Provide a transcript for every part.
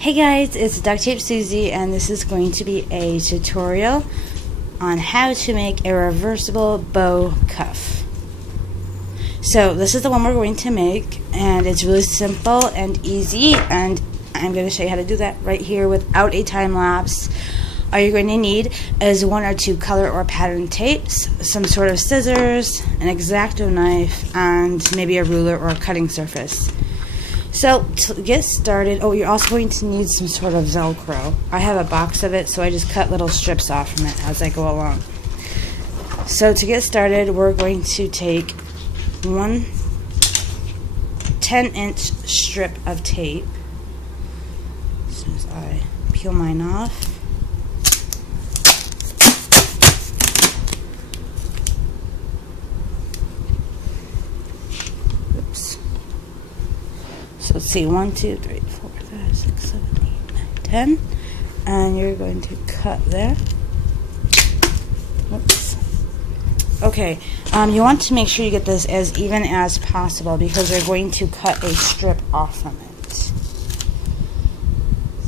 Hey guys, it's Duct Tape Susie, and this is going to be a tutorial on how to make a reversible bow cuff. So this is the one we're going to make, and it's really simple and easy, and I'm going to show you how to do that right here without a time lapse. All you're going to need is 1 or 2 color or pattern tapes, some sort of scissors, an X-Acto knife, and maybe a ruler or a cutting surface. So to get started, you're also going to need some sort of Velcro. I have a box of it, so I just cut little strips off from it as I go along. So to get started, we're going to take one 10-inch strip of tape. As soon as I peel mine off. So let's see, 1, 2, 3, 4, 5, 6, 7, 8, 9, 10. And you're going to cut there. Oops. Okay, you want to make sure you get this as even as possible because you're going to cut a strip off from it.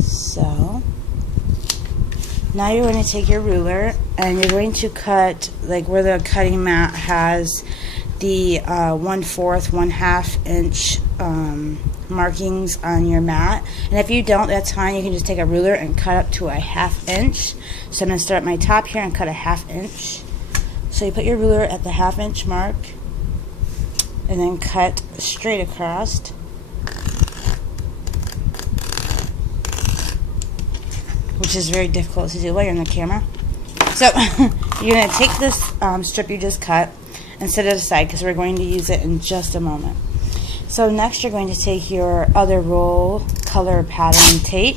So, now you're going to take your ruler and you're going to cut, like where the cutting mat has the 1/4, 1/2 inch markings on your mat. And if you don't, that's fine. You can just take a ruler and cut up to a 1/2 inch. So I'm going to start at my top here and cut a 1/2 inch. So you put your ruler at the 1/2 inch mark and then cut straight across. Which is very difficult to do while you're on the camera. So you're going to take this strip you just cut and set it aside because we're going to use it in just a moment. So next you're going to take your other roll color pattern tape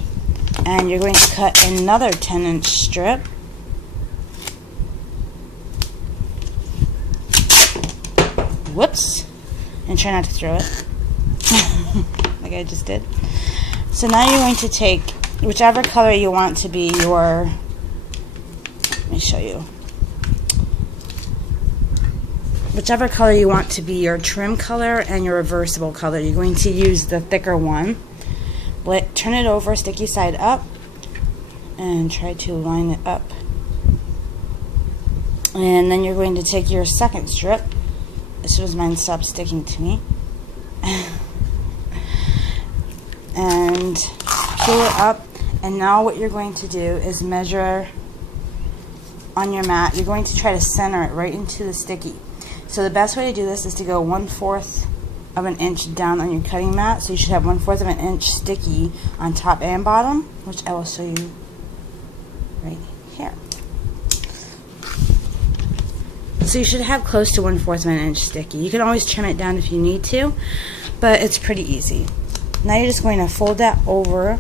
and you're going to cut another 10-inch strip. Whoops. And try not to throw it. Like I just did. So now you're going to take whichever color you want to be your, let me show you. Whichever color you want to be your trim color and your reversible color. You're going to use the thicker one. Turn it over, sticky side up, and try to line it up. And then you're going to take your second strip, as soon as mine stops sticking to me, and peel it up. And now what you're going to do is measure on your mat. You're going to try to center it right into the sticky. So the best way to do this is to go 1/4 of an inch down on your cutting mat. So you should have 1/4 of an inch sticky on top and bottom, which I will show you right here. So you should have close to 1/4 of an inch sticky. You can always trim it down if you need to, but it's pretty easy. Now you're just going to fold that over .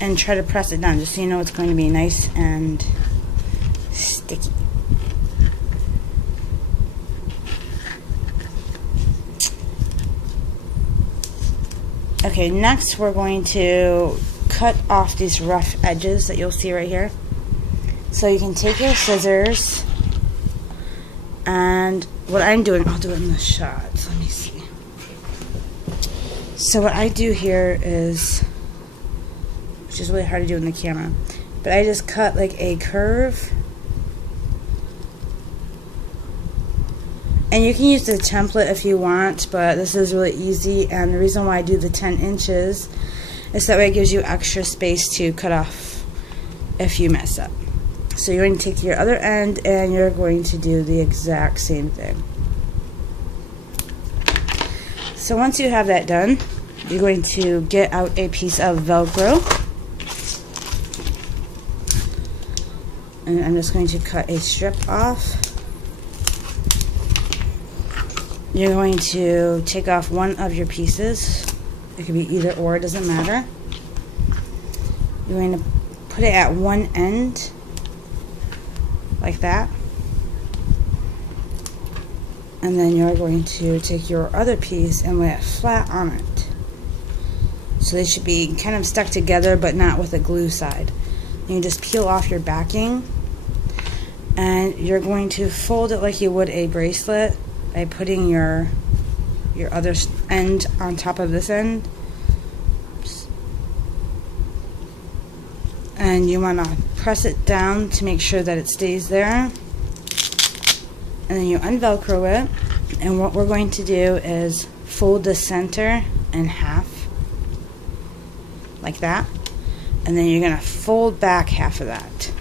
And try to press it down just so you know it's going to be nice and sticky. Okay, next we're going to cut off these rough edges that you'll see right here. So you can take your scissors, and what I'm doing, I'll do it in the shot. So let me see. So what I do here is, which is really hard to do in the camera, but I just cut like a curve. And you can use the template if you want, but this is really easy, and the reason why I do the 10 inches is that way it gives you extra space to cut off if you mess up. So you're going to take your other end and you're going to do the exact same thing. So once you have that done, you're going to get out a piece of Velcro. And I'm just going to cut a strip off. You're going to take off one of your pieces. It could be either or, it doesn't matter. You're going to put it at one end, like that. And then you're going to take your other piece and lay it flat on it. So they should be kind of stuck together, but not with a glue side. You just peel off your backing And you're going to fold it like you would a bracelet by putting your other end on top of this end. Oops. And you want to press it down to make sure that it stays there. And then you unvelcro it. And what we're going to do is fold the center in half, like that. And then you're going to fold back half of that.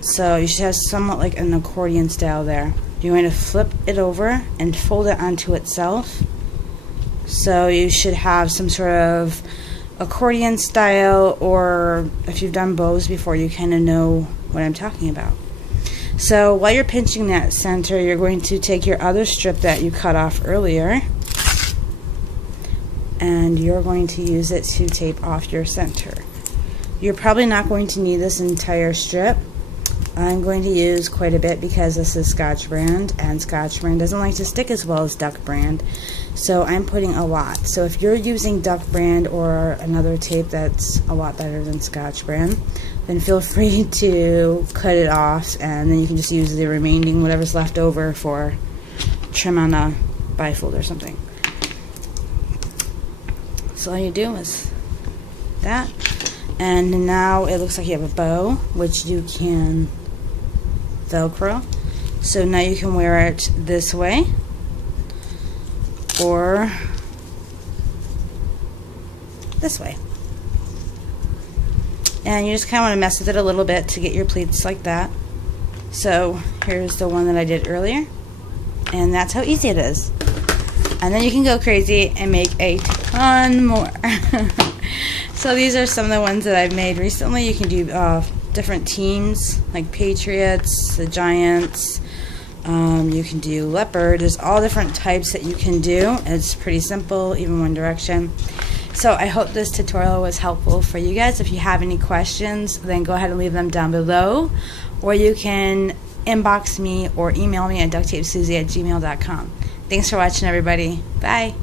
So you should have somewhat like an accordion style there. You're going to flip it over and fold it onto itself. So you should have some sort of accordion style, or if you've done bows before, you kind of know what I'm talking about. So while you're pinching that center, you're going to take your other strip that you cut off earlier, and you're going to use it to tape off your center. You're probably not going to need this entire strip. I'm going to use quite a bit because this is Scotch brand, and Scotch brand doesn't like to stick as well as Duck brand, so I'm putting a lot. So if you're using Duck brand or another tape that's a lot better than Scotch brand, then feel free to cut it off, and then you can just use the remaining whatever's left over for trim on a bifold or something. So all you do is that, and now it looks like you have a bow, which you can Velcro. So now you can wear it this way, or this way. And you just kind of want to mess with it a little bit to get your pleats like that. So here's the one that I did earlier, and that's how easy it is. And then you can go crazy and make a ton more. So these are some of the ones that I've made recently. You can do different teams like Patriots, the Giants. You can do leopard. There's all different types that you can do. It's pretty simple, even one direction. So I hope this tutorial was helpful for you guys. If you have any questions, then go ahead and leave them down below, or you can inbox me or email me at ducktapesuzee@gmail.com. Thanks for watching, everybody. Bye.